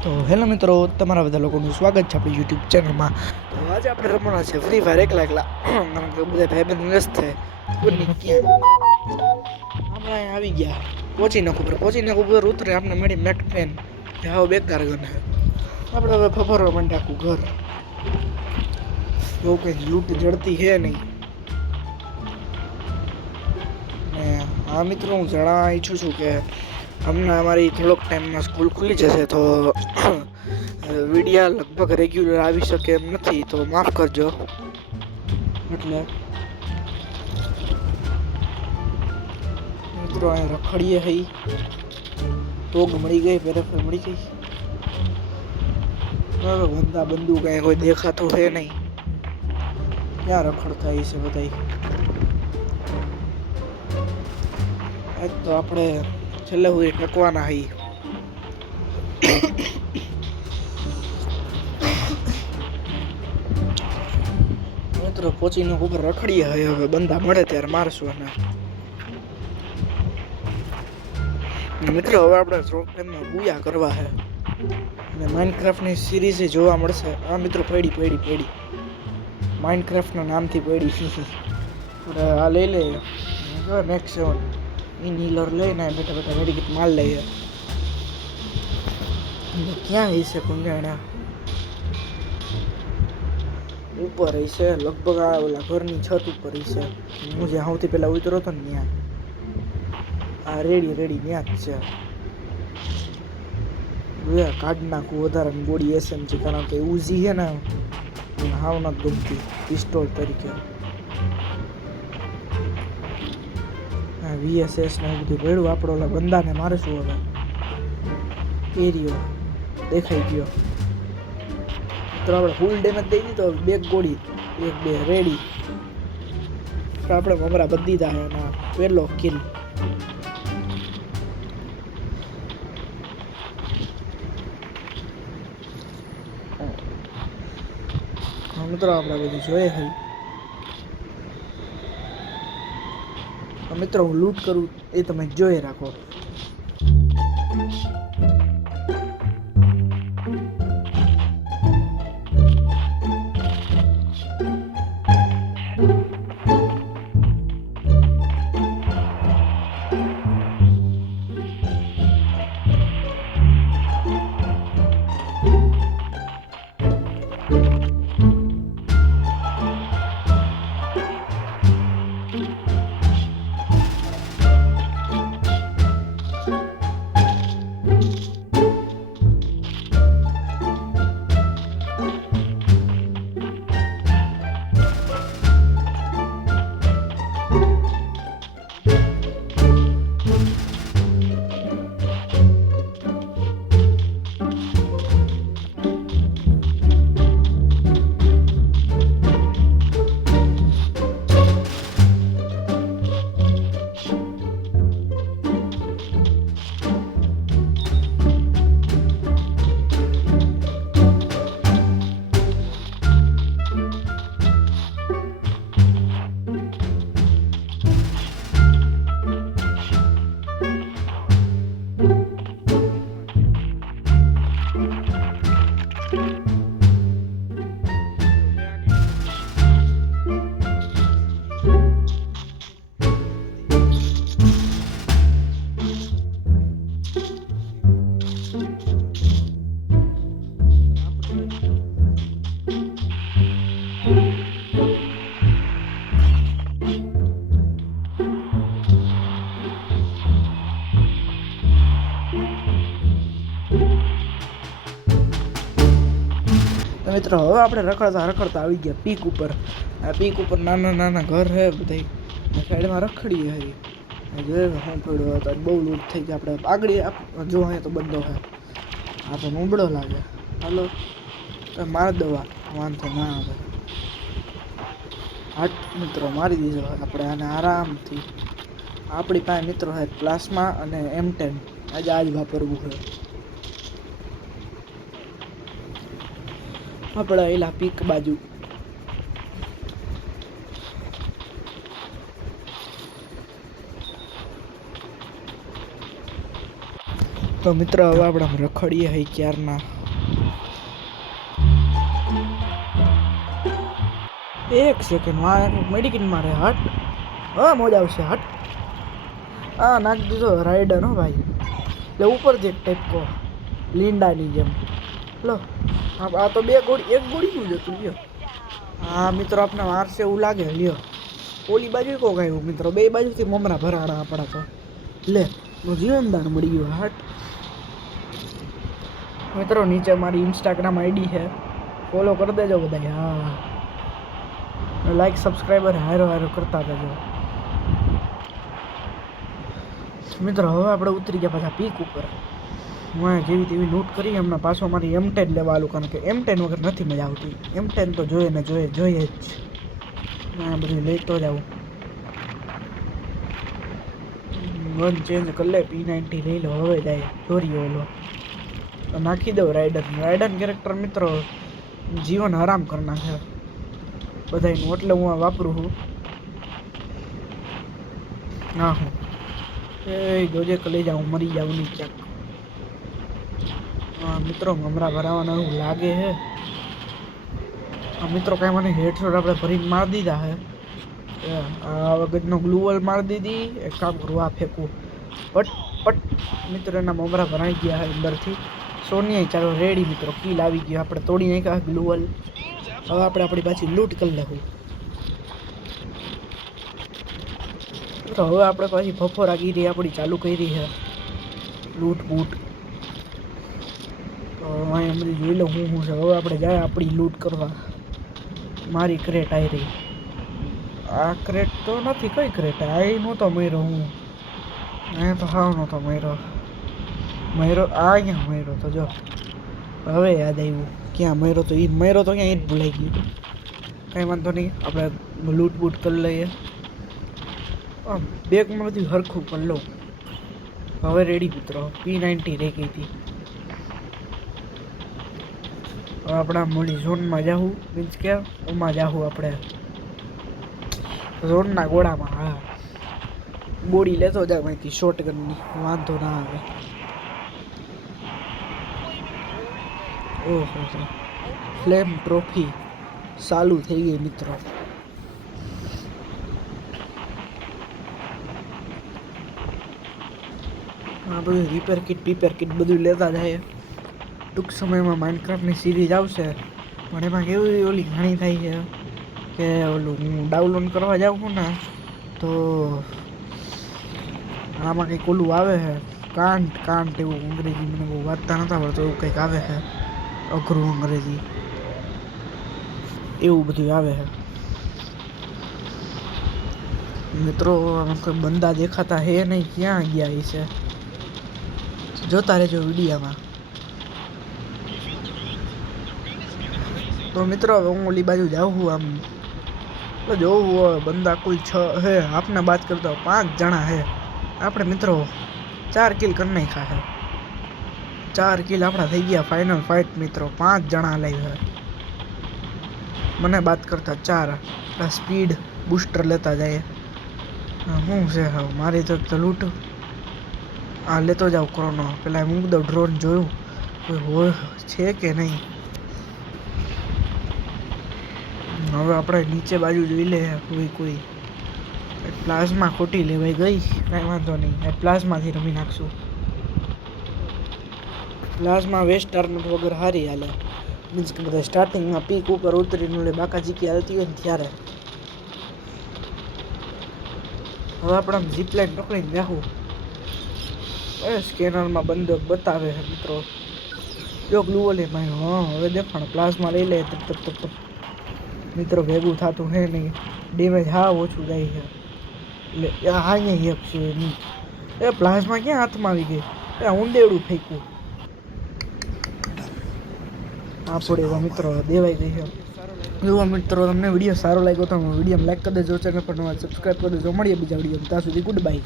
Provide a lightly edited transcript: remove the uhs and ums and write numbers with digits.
તો હેલો મિત્રો, તમારા બધા લોકોનું સ્વાગત છે આપણી યુટ્યુબ ચેનલમાં. તો આજે આપણે રમવાના છે ફ્રી ફાયર એકલા કારણ કે બધા ભાઈબંધ વ્યસ્ત છે. આપણે અહીંયા આવી ગયા પહોંચી ઉપર ઉતરે આપણે મળી મેક પેન હાવ બેકાર ગન છે. આપણે હવે ફફરવા માંડે આખું ઘર. એવું કંઈ લૂંટ જડતી છે નહીં. ને હા મિત્રો, હું જણાવવા ઈચ્છું છું કે હમણાં અમારી થોડોક ટાઈમમાં સ્કૂલ ખુલી જશે, તો વિડીયા લગભગ રેગ્યુલર આવી શકે એમ નથી, તો માફ કરજો. એટલે મિત્રો અહીં રખડીએ હઈ તોગ મળી ગઈ, પેરેફર મળી ગઈ. બંદા બંદૂક કાંઈ કોઈ દેખાતું છે નહીં. ક્યાં રખડતા છે બધા? આજ તો આપણે છેલ્લે સુધી ટકવાના હઈ. મિત્રો પહોંચીને ઉપર રખડીએ હઈ. હવે બંદા મળે ત્યારે મારશું. અને મિત્રો હવે આપણે ટાઈમમાં બુયા કરવા છે અને માઇનક્રાફ્ટની સિરીઝ જોવા મળશે. આ મિત્રો પડી માઇનક્રાફ્ટના નામથી પડી. આ લઈ લઈએ મેક્સ 7 ઇનહીલર લઈને બેઠા મેડિકેટ માલ લઈએ. ક્યાં હશે કુંજાણા? ઉપર હશે લગભગ, આ ઓલા ઘરની છત ઉપર હશે. હું જ્યાં સૌથી પહેલા ઉતરો હતો ને ત્યાં. આ રેડી ત્યાં જ છે. કાઢ નાખું વધારાની બોડી એસએમજી, કારણ કે ઉઝી છે ને હાવ નથી ગમતી પિસ્તોલ તરીકે. VSS ને એવું બધું રેડું. આપણે ઓલા બંદાને મારશું હવે. એરિયો દેખાઈ ગયો તો આપણે ફૂલ ડેમેજ દઈ દીધો. બે ગોળી 1-2 રેડી. તો આપણે મમરા બધી દીધા છે. એના પહેલો કિલ. મિત્રો આપણે બધું જોઈએ હઈ. મિત્રો હું લૂંટ કરું એ તમે જોઈ રાખો. મિત્રો હવે આપણે રખડતા આવી ગયા પીક ઉપર. આ પીક ઉપર નાના ઘર છે બધા. સાઈડમાં રખડીએ હરી. જોઈએ શું પડ્યો હતો. બહુ લૂંટ થઈ ગઈ. આપણે આગળ જો અહીંયા તો બંધો છે. આ તો નબળો લાગે. હાલો તો માર દવા વાંધો ના આવે. હાટ મિત્રો મારી દીધો આપણે આને આરામથી. આપણી પાસે મિત્રો છે પ્લાસ્મા અને M10. આજ વાપરવું છે. આપણે એલા પીક બાજુ તો મિત્રો હવે આપણે રખડીએ હઈ ક્યારના. એક સેકન્ડ મેડિકિન મારે હટ. હા મોજ આવશે હટ. હા નાખી દીધો રાઈડર હો ભાઈ. એટલે ઉપરથી એક ટાઈપ કો લીંડાની જેમ લો. આ તો એક ગોળીનું જ હતું લ્યો. હા મિત્રો આપણે મારશે એવું લાગે લ્યો. ઓલી બાજુ કોક આવ્યું મિત્રો, બે બાજુથી મમરા ભરાણા આપણા તો. લે જીવનદાન મળી ગયું હટ. મિત્રો નીચે મારી ઇન્સ્ટાગ્રામ આઈડી છે, ફોલો કરી દેજો બધા. હા લાઈક સબસ્ક્રાઈબર હારો કરતા જજો મિત્રો. હવે આપણે ઉતરી ગયા પાછા પીક ઉપર. હું જેવી તેવી લૂંટ કરી હમણાં પાછો મારી M10 લેવા આલું, કારણ કે M10 વગર નથી મજા આવતી. M10 તો જોઈએ ને જોઈએ જ. હા બધું લેતો જાઉં. ગન ચેન્જ કરી લે, P90 લઈ લો. હવે જાય ચોરી ઓલો નાખી દઉં રાઇડર કેરેક્ટર મિત્રો જીવન આરામ કરી નાખે બધાનું, એટલે હું આ વાપરું છું. હા હું એ જોજે લઈ જાઉં, મરી જાઉં નહીં ક્યાંક. હા મિત્રો મમરા ભરાવાના એવું લાગે છે. હા મિત્રો કાંઈ મને હેડશોટ આપણે ભરીને મારી દીધા છે. આ વખતનો ગ્લુવલ મારી દીધી. એક કામ કરું આ ફેંકું પટ મિત્રો, એના મમરા ભરાઈ ગયા છે અંદરથી. સોનિયા ચાલો રેડી મિત્રો, કિલ આવી ગયો. આપણે તોડી નાખ્યા ગ્લુવલ. હવે આપણે આપણી પાછી લૂંટ કરી લેવું. તો હવે આપણે પાછી ફફોરાગીરી આપણી ચાલુ કરી છે, લૂંટ બૂટ. તો અહીં બધી જોઈ લો હું છે. હવે આપણે જાય આપણી લૂંટ કરવા. મારી ક્રેટ આવી રહી. આ ક્રેટ તો નથી, કઈ ક્રેટ આ નહોતો મર્યો હું. અહીંયા તો હાવ નહોતો મર્યો. આ અહીંયા મર્યો તો જો. હવે યાદ આવ્યું ક્યાં મર્યો તો. મર્યો તો ક્યાં એ જ ભૂલાઈ ગયું. કાંઈ વાંધો નહીં, આપણે લૂંટ બૂટ કરી લઈએ. બેગમાં બધું હરખું કરી લઉં. હવે રેડી મિત્રો, P90 રહી ગઈ હતી. હવે આપણે મોલી ઝોનમાં જાવું, મીન્સ કે ઓમાં જાવું આપણે ઝોનના ગોળામાં. હા ગોળી લેતો જાય અહીંથી શોર્ટગનની, વાંધો ના આવે. ઓહો ફ્લેમ ટ્રોફી ચાલુ થઈ ગઈ મિત્રો. આ બધું રિપેર કિટ બધું લેતા જાય. ટૂંક સમયમાં માઇનક્રાફ્ટની સિરીઝ આવશે, પણ એમાં કેવી ઓલી ઘણી થાય છે કે ઓલું હું ડાઉનલોડ કરવા જાઉં છું ને તો આમાં કંઈક ઓલું આવે છે કાંટ એવું. અંગ્રેજી મને બહુ વાંચતા નતા આવડતું, એવું કંઈક આવે છે અઘરું અંગ્રેજી, એવું બધું આવે છે મિત્રો. કોઈ બંદા દેખાતા હે નહીં, ક્યાં ગયા એ છે, જોતા રહેજો વિડીયોમાં. તો મિત્રો હવે હું ઓલી બાજુ જાઉં છું. આમ તો જોવું બંદા કુલ 6 હે, આપને બાત કરતા 5 જણા હે. આપણે મિત્રો 4 કિલ કરી નાખ્યા છે. 4 કિલ આપણા થઈ ગયા. ફાઇનલ ફાઇટ મિત્રો, 5 જણા લાઈવ છે. મને બાત કરતા 4. સ્પીડ બૂસ્ટર લેતા જાય. શું છે હવે મારી તો લૂંટ. આ લેતો જાવ ક્રોનો. પેલા મૂક દઉં ડ્રોન, જોયું કોઈ હોય છે કે નહીં. હવે આપણે નીચે બાજુ જોઈ લે કોઈ પ્લાઝમા ખોટી લેવાઈ ગઈ. કાંઈ વાંધો નહીં, પ્લાઝમાથી રમી નાખશું. પ્લાઝમા વેસ્ટ ટર્ન વગર હારી હાલે. મીન્સ કે બધા સ્ટાર્ટિંગમાં પીક ઉપર ઉતરીને ઓલે બાકાચીકી હાલતી હોય ને ત્યારે. હવે આપણે જીપલાઇન પકડીને જાવું. સ્કેનરમાં બંદૂક બતાવે છે મિત્રો. જો ગ્લુવલ એમાં હા હવે દેખાણ પ્લાઝમા લઈ લે. તપ મિત્રો ભેગું થતું હે નહીં. ડેમેજ હા ઓછું જાય છે. એટલે હા અહીંયા એક છે નહીં. એ પ્લાઝમા ક્યાં હાથમાં આવી ગઈ? એ ઊંડેડું ફેંકવું. આપણે એવા મિત્રો દેવાઈ ગઈ છે. એવા મિત્રો તમને વિડીયો સારો લાગ્યો તો વિડીયોને લાઈક કરી દેજો, ચેનલ પર સબસ્ક્રાઈબ કરી દેજો. મળીએ બીજા વિડીયો. ત્યાં સુધી ગુડ બાય.